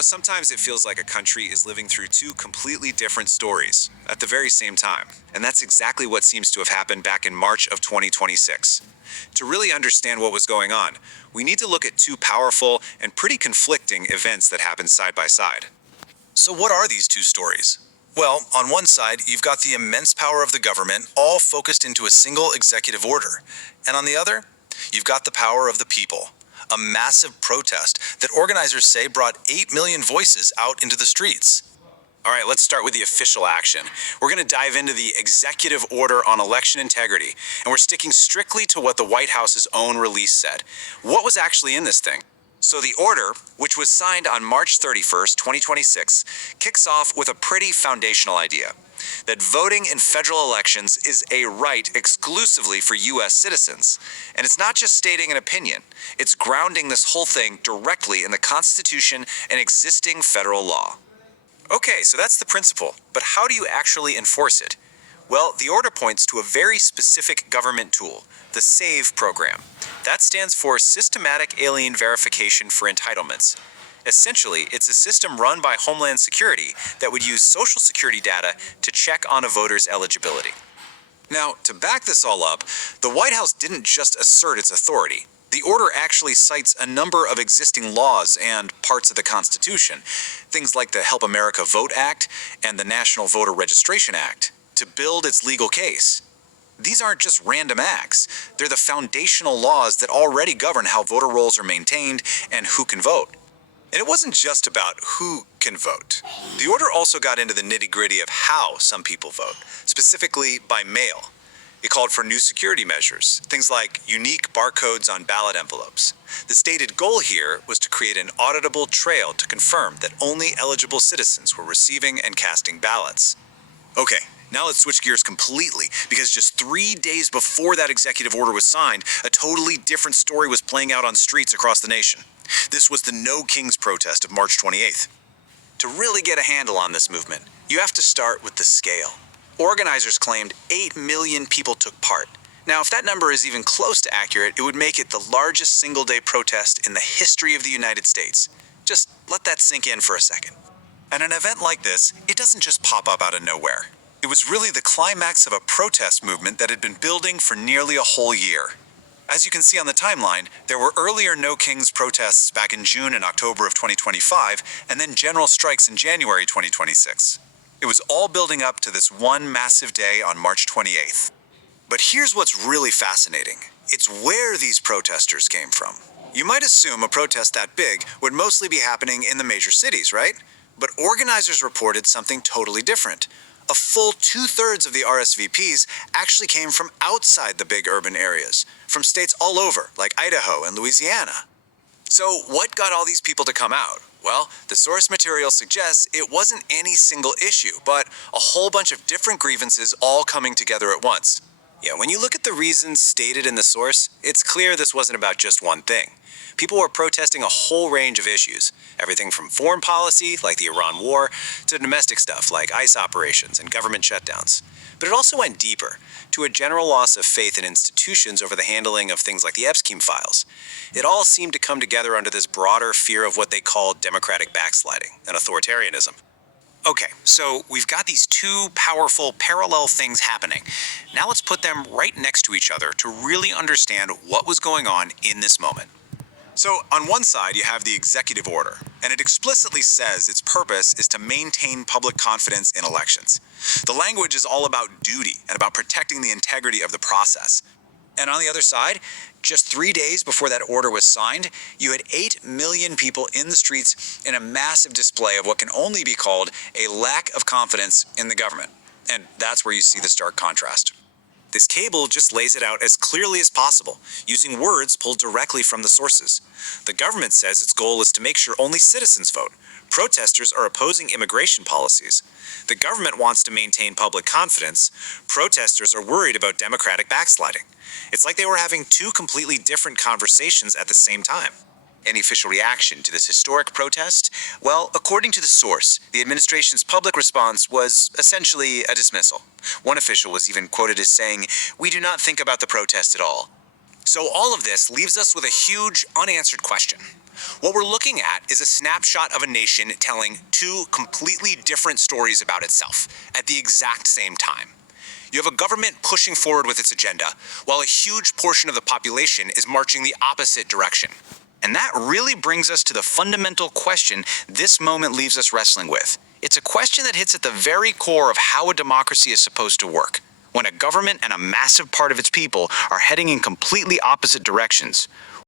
Sometimes it feels like a country is living through two completely different stories at the very same time. And that's exactly what seems to have happened back in March of 2026. To really understand what was going on, we need to look at two powerful and pretty conflicting events that happened side by side. So, what are these two stories? Well, on one side, you've got the immense power of the government all focused into a single executive order. And on the other, you've got the power of the people. A massive protest that organizers say brought 8 million voices out into the streets. All right, let's start with the official action. We're going to dive into the executive order on election integrity, and we're sticking strictly to what the White House's own release said. What was actually in this thing? So the order, which was signed on March 31st, 2026, kicks off with a pretty foundational idea: that voting in federal elections is a right exclusively for U.S. citizens. And it's not just stating an opinion, it's grounding this whole thing directly in the Constitution and existing federal law. Okay, so that's the principle, but how do you actually enforce it? Well, the order points to a very specific government tool, the SAVE program. That stands for Systematic Alien Verification for Entitlements. Essentially, it's a system run by Homeland Security that would use Social Security data to check on a voter's eligibility. Now, to back this all up, the White House didn't just assert its authority. The order actually cites a number of existing laws and parts of the Constitution, things like the Help America Vote Act and the National Voter Registration Act, to build its legal case. These aren't just random acts, they're the foundational laws that already govern how voter rolls are maintained and who can vote. And it wasn't just about who can vote. The order also got into the nitty-gritty of how some people vote, specifically by mail. It called for new security measures, things like unique barcodes on ballot envelopes. The stated goal here was to create an auditable trail to confirm that only eligible citizens were receiving and casting ballots. Okay, now let's switch gears completely, because just 3 days before that executive order was signed, a totally different story was playing out on streets across the nation. This was the No Kings protest of March 28th. To really get a handle on this movement, you have to start with the scale. Organizers claimed 8 million people took part. Now, if that number is even close to accurate, it would make it the largest single-day protest in the history of the United States. Just let that sink in for a second. At an event like this, it doesn't just pop up out of nowhere. It was really the climax of a protest movement that had been building for nearly a whole year. As you can see on the timeline, there were earlier No Kings protests back in June and October of 2025, and then general strikes in January 2026. It was all building up to this one massive day on March 28th. But here's what's really fascinating. It's where these protesters came from. You might assume a protest that big would mostly be happening in the major cities, right? But organizers reported something totally different. A full 2/3 of the RSVPs actually came from outside the big urban areas, from states all over, like Idaho and Louisiana. So what got all these people to come out? Well, the source material suggests it wasn't any single issue, but a whole bunch of different grievances all coming together at once. Yeah, when you look at the reasons stated in the source, it's clear this wasn't about just one thing. People were protesting a whole range of issues, everything from foreign policy, like the Iran war, to domestic stuff like ICE operations and government shutdowns. But it also went deeper, to a general loss of faith in institutions over the handling of things like the Epstein files. It all seemed to come together under this broader fear of what they called democratic backsliding and authoritarianism. Okay, so we've got these two powerful parallel things happening. Now let's put them right next to each other to really understand what was going on in this moment. So on one side, you have the executive order, and it explicitly says its purpose is to maintain public confidence in elections. The language is all about duty and about protecting the integrity of the process. And on the other side, just 3 days before that order was signed, you had 8 million people in the streets in a massive display of what can only be called a lack of confidence in the government. And that's where you see the stark contrast. This cable just lays it out as clearly as possible, using words pulled directly from the sources. The government says its goal is to make sure only citizens vote. Protesters are opposing immigration policies. The government wants to maintain public confidence. Protesters are worried about democratic backsliding. It's like they were having two completely different conversations at the same time. Any official reaction to this historic protest? Well, according to the source, the administration's public response was essentially a dismissal. One official was even quoted as saying, "We do not think about the protest at all." So all of this leaves us with a huge unanswered question. What we're looking at is a snapshot of a nation telling two completely different stories about itself at the exact same time. You have a government pushing forward with its agenda, while a huge portion of the population is marching the opposite direction. And that really brings us to the fundamental question this moment leaves us wrestling with. It's a question that hits at the very core of how a democracy is supposed to work. When a government and a massive part of its people are heading in completely opposite directions,